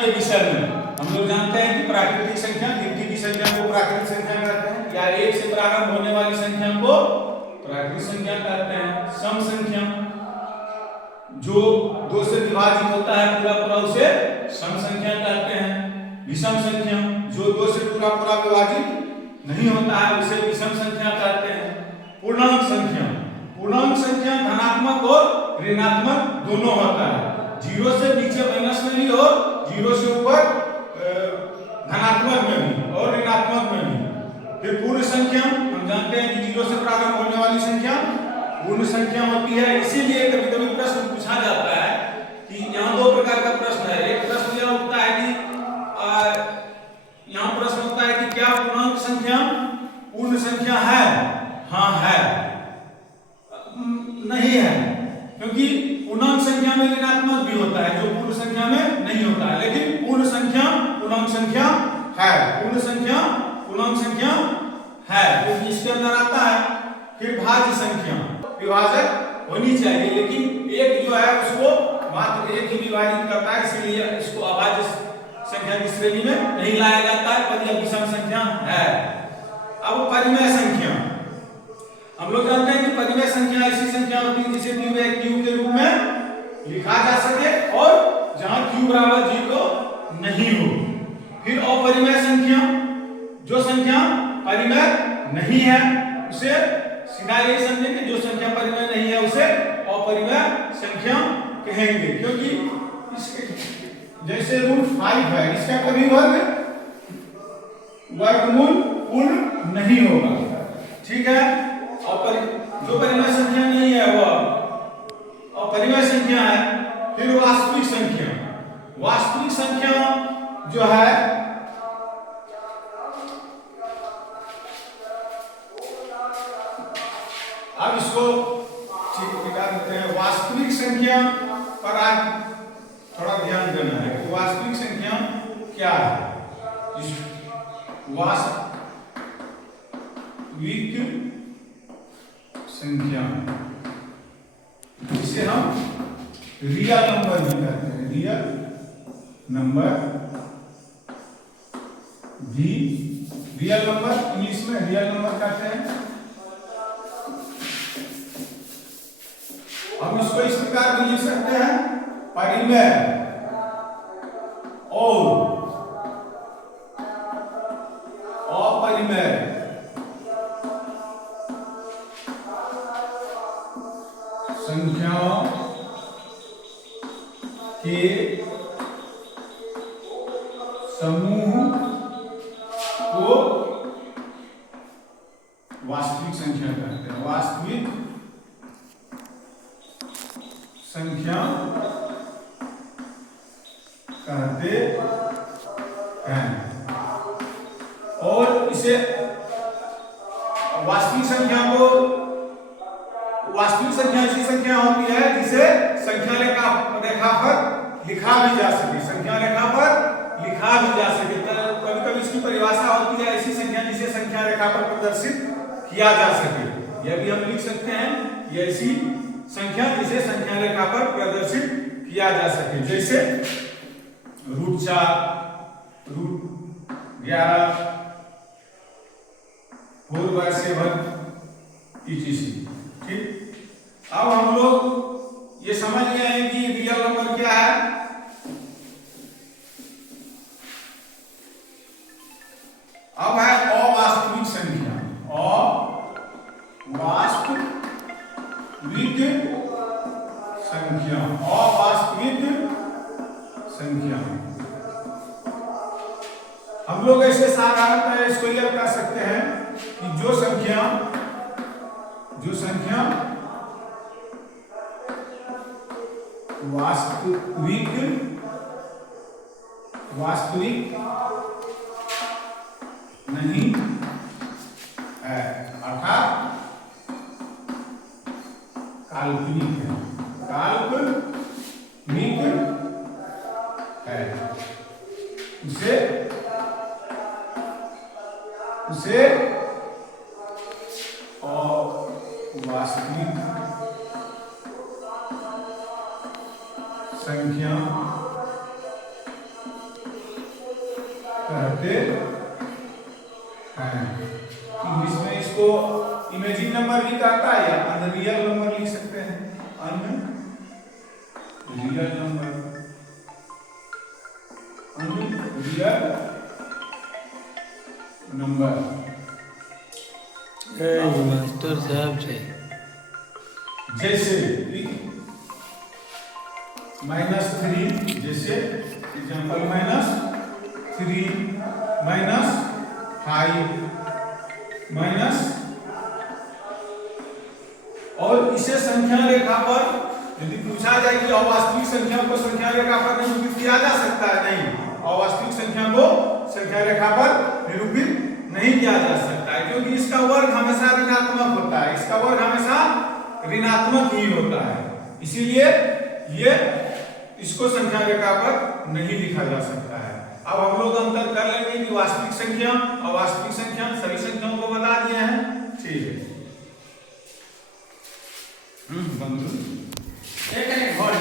के विषय में हम लोग जानते हैं कि प्राकृतिक संख्या, गिनती की संख्या को प्राकृतिक संख्या कहते हैं, या एक से प्रारंभ होने वाली संख्या को प्राकृतिक संख्या कहते हैं। सम संख्या जो 2 से विभाजित होता है पूरा पूरा उसे सम संख्या कहते हैं। विषम संख्या जो 2 से पूरा पूरा विभाजित नहीं होता है उसे विषम संख्या कहते हैं। पूर्णांक संख्या, पूर्णांक संख्या धनात्मक और ऋणात्मक दोनों होता है, 0 से नीचे माइनस में भी और 0 से ऊपर धनात्मक में भी और ऋणात्मक में भी। फिर पूर्ण संख्या हम जानते हैं कि 0 से प्रारंभ होने वाली संख्या पूर्ण संख्या होती है। इसीलिए कभी कभी प्रश्न पूछा जाता है कि यहाँ 2 प्रकार का प्रश्न है। एक प्रश्न यह उठता है कि यहाँ प्रश्न होता है कि क्या पूर्णांक संख्या पूर्ण संख्या है? हाँ है, नहीं है, क्योंकि पूर्णांक संख्या में ऋणात्मक भी होता है जो पूर्ण संख्या में नहीं होता है, लेकिन पूर्ण संख्या पूर्णांक संख्या है, पूर्ण संख्या पूर्णांक संख्या है, क्योंकि इसके अंदर आता है। फिर भाज्य संख्या, विभाजक होनी चाहिए लेकिन एक जो है उसको मात्र एक ही विभाजित करता है, इसलिए इसको अभाज्य संख्या की श्रेणी में नहीं लाया जाता है, पर यह विषम संख्या है। अब परिमेय संख्या, हम लोग जानते हैं कि परिमेय संख्या ऐसी संख्या होती है जिसे q के रूप में लिखा जा सके और जहां q बराबर 0 नहीं हो। फिर अपरिमेय संख्या, जो संख्या परिमेय नहीं है उसे सीधा यही समझेंगे, जो संख्या परिमेय नहीं है उसे अपरिमेय संख्या कहेंगे, क्योंकि इसके जैसे √5 है, इसका कभी वर्गमूल पूर्ण नहीं होगा, ठीक है। और जो परिमेय संख्या नहीं है वह अपरिमेय संख्या है। फिर वास्तविक संख्या, वास्तविक संख्या जो है अब इसको मिटा देते हैं। वास्तविक संख्या पर आज थोड़ा ध्यान देना है कि वास्तविक संख्या क्या है। वास्तविक संख्या जिसे हम रियल नंबर भी कहते हैं, रियल नंबर भी, रियल नंबर इंग्लिश में रियल नंबर कहते हैं। हम इसको इस प्रकार भी लिख सकते हैं, परिमेय और अपरिमेय संख्याओं के समूह को वास्तविक संख्या कहते हैं। वास्तविक संख्या कहते हैं और इसे वास्तविक संख्या को, वास्तविक संख्या ऐसी संख्या होती है जिसे संख्या रेखा पर लिखा भी जा सके, संख्या रेखा पर लिखा भी जा सके। कभी कभी इसकी परिभाषा होती है ऐसी संख्या जिसे संख्या रेखा पर प्रदर्शित किया जा सके, यह भी हम लिख सकते हैं। ये ऐसी संख्या जिसे संख्या रेखा पर प्रदर्शित किया जा सके, जैसे √4, √11, 4/7 etc। ठीक, अब हम लोग ये समझ गए हैं कि रियल नंबर क्या है। अब है अवास्तविक संख्या, अवास्तविक संख्या, अवास्तविक संख्या। हम लोग ऐसे साधारणतः इसको यह कह सकते हैं कि जो संख्या वास्तविक नहीं है, अर्थात काल्पनिक है, काल्पनिक है, उसे वास्तविक संख्या करते हैं। इंग्लिश में इसको इमेजिन नंबर भी कहता है या अनरियल नंबर लिख सकते हैं, unreal number, unreal number. Master साहब से जैसे -3, जैसे एग्जाम्पल -3 -5 माइनस, और इसे संख्या रेखा पर यदि पूछा जाए कि अवास्तविक संख्या को संख्या रेखा पर निरूपित किया जा सकता है, नहीं, अवास्तविक संख्या को संख्या रेखा पर निरूपित नहीं किया जा सकता है, क्योंकि इसका वर्ग हमेशा ऋणात्मक होता है, इसका वर्ग हमेशा ऋणात्मक ही होता है, इसीलिए ये इसको संख्या रेखा पर नहीं लिखा जा सकता है। अब हम लोग अंतर कर लेंगे कि वास्तविक संख्या, अवास्तविक संख्या, सभी संख्याओं को बता दिए हैं, ठीक है। बंधु एक घर